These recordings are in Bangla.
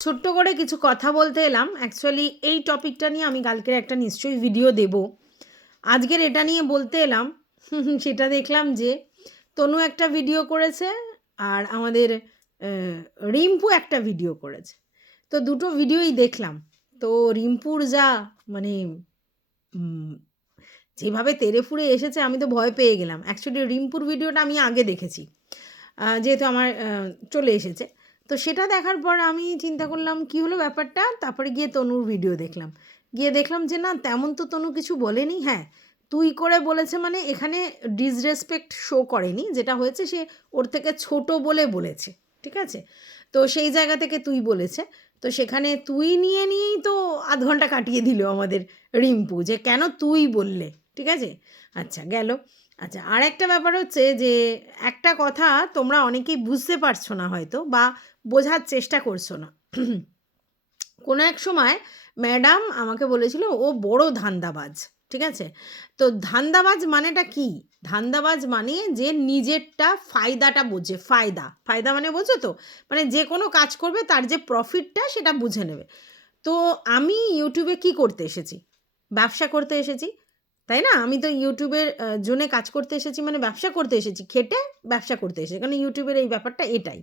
ছোট্ট করে কিছু কথা বলতে এলাম। অ্যাকচুয়ালি এই টপিকটা নিয়ে আমি কালকের একটা নিশ্চয়ই ভিডিও দেব। আজকের এটা নিয়ে বলতে এলাম সেটা দেখলাম যে তনু একটা ভিডিও করেছে আর আমাদের রিম্পু একটা ভিডিও করেছে। তো দুটো ভিডিওই দেখলাম। তো রিম্পুর যা মানে যেভাবে তেরে ফুরে এসেছে, আমি তো ভয় পেয়ে গেলাম। অ্যাকচুয়ালি রিম্পুর ভিডিওটা আমি আগে দেখেছি। যেহেতু আমার চলে এসেছে। তো সেটা দেখার পর আমি চিন্তা করলাম, কি হলো ব্যাপারটা? তারপরে গিয়ে তনুর ভিডিও দেখলাম। গিয়ে দেখলাম যে, না, তেমন তো তনু কিছু বলেনি। হ্যাঁ তুই করে বলেছে মানে এখানে ডিসরেসপেক্ট শো করেনি, যেটা হয়েছে সে ওর থেকে ছোট বলে বলেছে। ঠিক আছে? তো সেই জায়গা থেকে তুই বলেছে। তো সেখানে তুই নিয়ে নিয়েই তো আধ ঘণ্টা কাটিয়ে দিল আমাদের রিম্পু, যে কেন তুই বললে? ঠিক আছে? আচ্ছা গেল। আচ্ছা আর একটা ব্যাপার হচ্ছে যে, একটা কথা তোমরা অনেকেই বুঝতে পারছ না হয়তো বা বোঝার চেষ্টা করছ না। কোনো এক সময় ম্যাডাম আমাকে বলেছিল, ও বড় ধান্দাবাজ ঠিক আছে? তো ধান্দাবাজ মানেটা কি? ধান্দাবাজ মানে যে নিজেরটা ফায়দাটা বোঝে, ফায়দা। ফায়দা মানে বোঝো তো? মানে যে কোনো কাজ করবে, তার যে প্রফিটটা সেটা বুঝে নেবে। তো আমি ইউটিউবে কি করতে এসেছি? ব্যবসা করতে এসেছি। তাই না? আমি তো ইউটিউবের জোনে কাজ করতে এসেছি মানে ব্যবসা করতে এসেছি। খেটে ব্যবসা করতে এসেছি, কারণ ইউটিউবের এই ব্যাপারটা এটাই।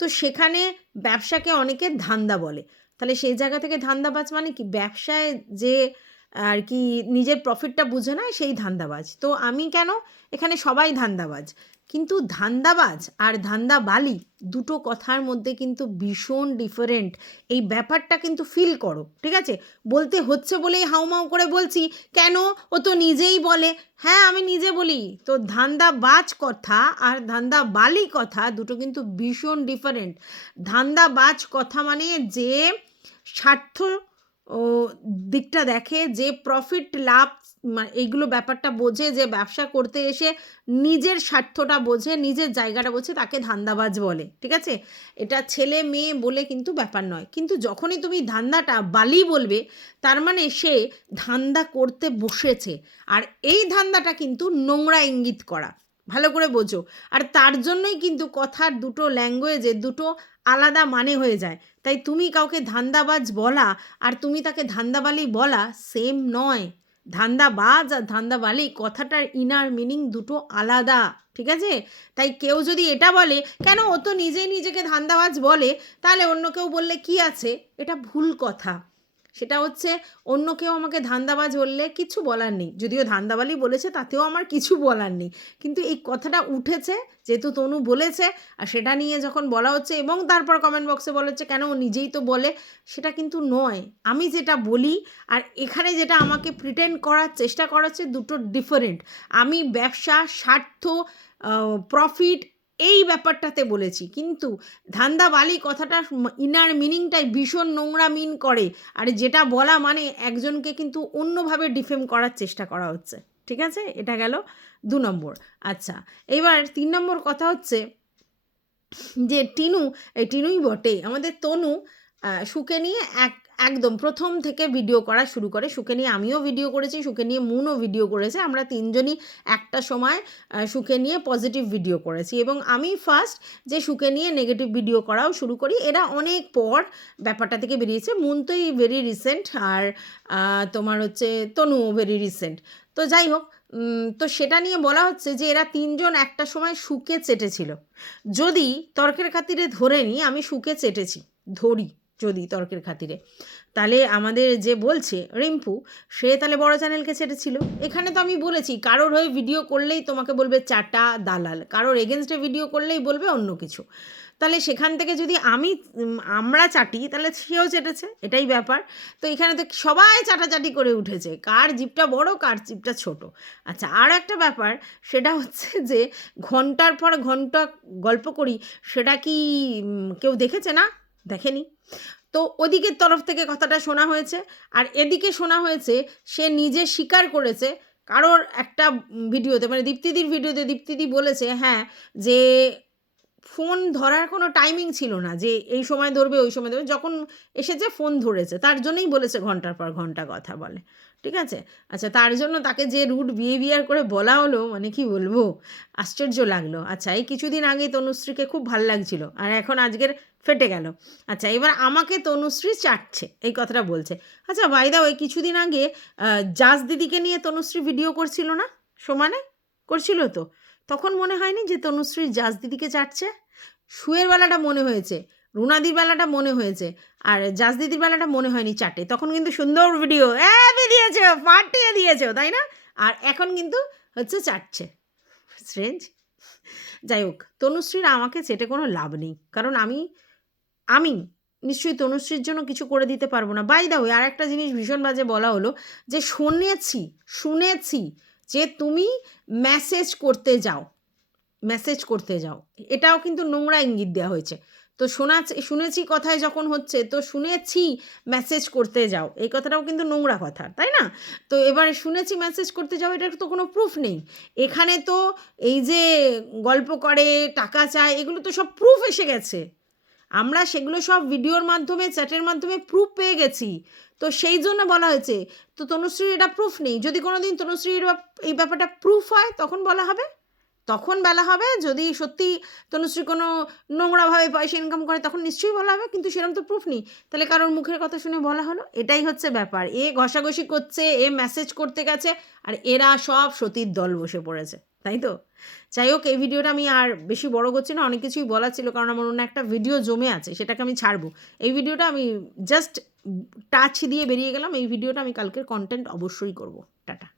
তো সেখানে ব্যবসাকে অনেকে ধান্দা বলে। তাহলে সেই জায়গা থেকে ধান্দাবাজ মানে কি? ব্যবসায় যে, আর কি নিজের প্রফিটটা বুঝে না সেই ধান্দাবাজ। তো আমি কেন? এখানে সবাই ধান্দাবাজ। কিন্তু ধান্দাবাজ আর ধান্দাবালি দুটো কথার মধ্যে কিন্তু ভীষণ ডিফারেন্ট এই ব্যাপারটা কিন্তু ফিল করো, ঠিক আছে? বলতে হচ্ছে বলেই হাউমাউ করে বলছি, কেন? ও তো নিজেই বলে। হ্যাঁ আমি নিজে বলি। তো ধান্দাবাজ কথা আর ধান্দাবালি কথা দুটো কিন্তু ভীষণ ডিফারেন্ট ধান্দাবাজ কথা মানে যে স্বার্থ ও দিকটা দেখে যে প্রফিট লাভ এইগুলো ব্যাপারটা বোঝে, যে ব্যবসা করতে এসে নিজের স্বার্থটা বোঝে, নিজের জায়গাটা বোঝে, তাকে ধান্দাবাজ বলে, ঠিক আছে? এটা ছেলে মেয়ে বলে কিন্তু ব্যাপার নয়। কিন্তু যখনই তুমি ধান্দাটা বালি বলবে, তার মানে সে ধান্দা করতে বসেছে। আর এই ধান্দাটা কিন্তু নোংরা ইঙ্গিত করা। ভালো করে বোঝো। আর তার জন্যই কিন্তু কথার দুটো ল্যাঙ্গুয়েজে দুটো আলাদা মানে হয়ে যায়। তাই তুমি কাউকে ধান্দাবাজ বলা আর তুমি তাকে ধান্দাবালি বলা সেম নয়। ধান্দাবাজ আর ধান্দাবালি কথাটার ইনার মিনিং দুটো আলাদা, ঠিক আছে? তাই কেউ যদি এটা বলে, কেন ও তো নিজেই নিজেকে ধান্দাবাজ বলে? তাহলে অন্য কেউ বললে কি আছে? এটা ভুল কথা। সেটা হচ্ছে অন্য কেউ আমাকে ধান্দাবাজ বললে কিছু বলার নেই। যদিও ধান্দাবালি বলেছে, তাতেও আমার কিছু বলার নেই। কিন্তু এই কথাটা উঠেছে, যেহেতু তনু বলেছে, আর সেটা নিয়ে যখন বলা হচ্ছে এবং তারপর কমেন্ট বক্সে বলা হচ্ছে কেন ও নিজেই তো বলে, সেটা কিন্তু নয়। আমি যেটা বলি, আর এখানে যেটা আমাকে প্রিটেন্ড করার চেষ্টা করা হচ্ছে দুটো ডিফারেন্ট আমি ব্যবসা, স্বার্থ প্রফিট এই ব্যাপারটাতে বলেছি। কিন্তু ধান্দা বালি কথাটা ইনার মিনিংটাই ভীষণ নোংরা মিন করে। আর যেটা বলা মানে একজনকে কিন্তু অন্যভাবে ডিফেম করার চেষ্টা করা হচ্ছে। ঠিক আছে? এটা গেল দু নম্বর। আচ্ছা এবার তিন নম্বর কথা হচ্ছে যে টিনু, এই টিনুই বটে। আমাদের তনু সুকে নিয়ে এক, একদম প্রথম থেকে ভিডিও করা শুরু করে। সুকে নিয়ে আমিও ভিডিও করেছি, সুকে নিয়ে মুনও ভিডিও করেছে। আমরা তিনজনই একটা সময় সুকে নিয়ে পজিটিভ ভিডিও করেছি। এবং আমি ফার্স্ট যে সুকে নিয়ে নেগেটিভ ভিডিও করাও শুরু করি, এরা অনেক পর ব্যাপারটা থেকে বেরিয়েছে। মুন তো এই ভেরি রিসেন্ট আর তোমার হচ্ছে তনুও ভেরি রিসেন্ট তো যাই হোক তো সেটা নিয়ে বলা হচ্ছে যে এরা তিনজন একটা সময় সুকে চেটেছিল। যদি তর্কের খাতিরে ধরে নিই আমি সুকে চেটেছি, ধরি। যদি তর্কের খাতিরে। তাহলে আমাদের যে বলছে, রিম্পু, সে তাহলে বড় চ্যানেলকে ছেড়েছিল। এখানে তো আমি বলেছি, কারোর হয়ে ভিডিও করলেই তোমাকে বলবে চাটা দালাল, কারোর এগেনস্টে ভিডিও করলেই বলবে অন্য কিছু। তাহলে সেখান থেকে যদি আমি আমরা চাটি, তাহলে সেও চেটেছে, এটাই ব্যাপার। তো এখানে তো সবাই চাটাচাটি করে উঠেছে, কার জিপটা বড়, কার জিপটা ছোট। আচ্ছা আর একটা ব্যাপার, সেটা হচ্ছে যে ঘণ্টার পর ঘণ্টা গল্প করি, সেটা কি কেউ দেখেছে না? দেখেনি? তো ওদিকের তরফ থেকে কথাটা শোনা হয়েছে। আর এদিকে শোনা হয়েছে, সে নিজে স্বীকার করেছে, কারোর একটা ভিডিওতে মানে দীপ্তিদির ভিডিওতে দীপ্তিদি বলেছে হ্যাঁ যে ফোন ধরার কোনো টাইমিং ছিল না যে এই সময় ধরবে, ওই সময় ধরবে। যখন এসেছে ফোন ধরেছে, তার জন্যই বলেছে ঘণ্টার পর ঘণ্টা কথা বলে, ঠিক আছে? আচ্ছা তার জন্য তাকে যে রুট বিহেভিয়ার করে বলা হলো মানে কি বলব? আশ্চর্য লাগল। আচ্ছা এই কিছুদিন আগে তনুশ্রীকে খুব ভালো লাগছিল, আর এখন আজকের ফেটে গেল। আচ্ছা এবার আমাকে তনুশ্রী চাটছে, এই কথাটা বলছে। আচ্ছা বাইদা ওই কিছুদিন আগে জাজ দিদিকে নিয়ে তনুশ্রী ভিডিও করছিল না? সমানে? করছিল তো? তখন মনে হয়নি যে তনুশ্রী জাজ দিদিকে চাটছে। শুয়ের বেলাটা মনে হয়েছে, রুনাদির বেলাটা মনে হয়েছে, আর জাজ দিদির বেলাটা মনে হয়নি চাটে তখন কিন্তু সুন্দর ভিডিও দিয়েছে ফাটিয়ে দিয়েছে, তাই না? আর এখন কিন্তু হচ্ছে চাটছে। স্ট্রেঞ্জ যাই হোক, তনুশ্রীর আমাকে চেটে কোনো লাভ নেই। কারণ আমি আমি নিশ্চয়ই তনুশ্রীর জন্য কিছু করে দিতে পারব না। বাই দা আর একটা জিনিস ভীষণ বাজে বলা হলো যে শুনেছি শুনেছি যে তুমি মেসেজ করতে যাও মেসেজ করতে যাও। এটাও কিন্তু নোংরা ইঙ্গিত দেওয়া হয়েছে। তো শোনা শুনেছি কথায় যখন হচ্ছে, তো শুনেছি মেসেজ করতে যাও। এই কথাটাও কিন্তু নোংরা কথা, তাই না? তো এবার শুনেছি মেসেজ করতে যাও, এটার তো কোনো প্রুফ নেই। এখানে তো এই যে গল্প করে, টাকা চায়, এগুলো তো সব প্রুফ এসে গেছে। আমরা সেগুলো সব ভিডিওর মাধ্যমে, চ্যাটের মাধ্যমে প্রুফ পেয়ে গেছি। তো সেই জন্য বলা হয়েছে, তো তনুশ্রীর এটা প্রুফ নেই। যদি কোনো দিন তনুশ্রীর এই ব্যাপারটা প্রুফ হয়, তখন বলা হবে। তখন বলা হবে, যদি সত্যি তনুশ্রী কোনো নোংরাভাবে পয়সা ইনকাম করে, তখন নিশ্চয়ই বলা হবে, কিন্তু সেরকম তো প্রুফ নেই। তাহলে কারোর মুখের কথা শুনে বলা হলো? এটাই হচ্ছে ব্যাপার। এ ঘষাঘষি করছে, এ মেসেজ করতে গেছে, আর এরা সব সতীর দল বসে পড়েছে, তাই তো? যাই হোক, এই ভিডিওটা আমি আর বেশি বড় করছি না, অনেক কিছুই বলার ছিল, কারণ আমার অন্য একটা ভিডিও জমে আছে, সেটাকে আমি ছাড়বো। এই ভিডিওটা আমি জাস্ট টাচ দিয়ে বেরিয়ে গেলাম, এই ভিডিওটা আমি কালকের কন্টেন্ট অবশ্যই করব। টাটা।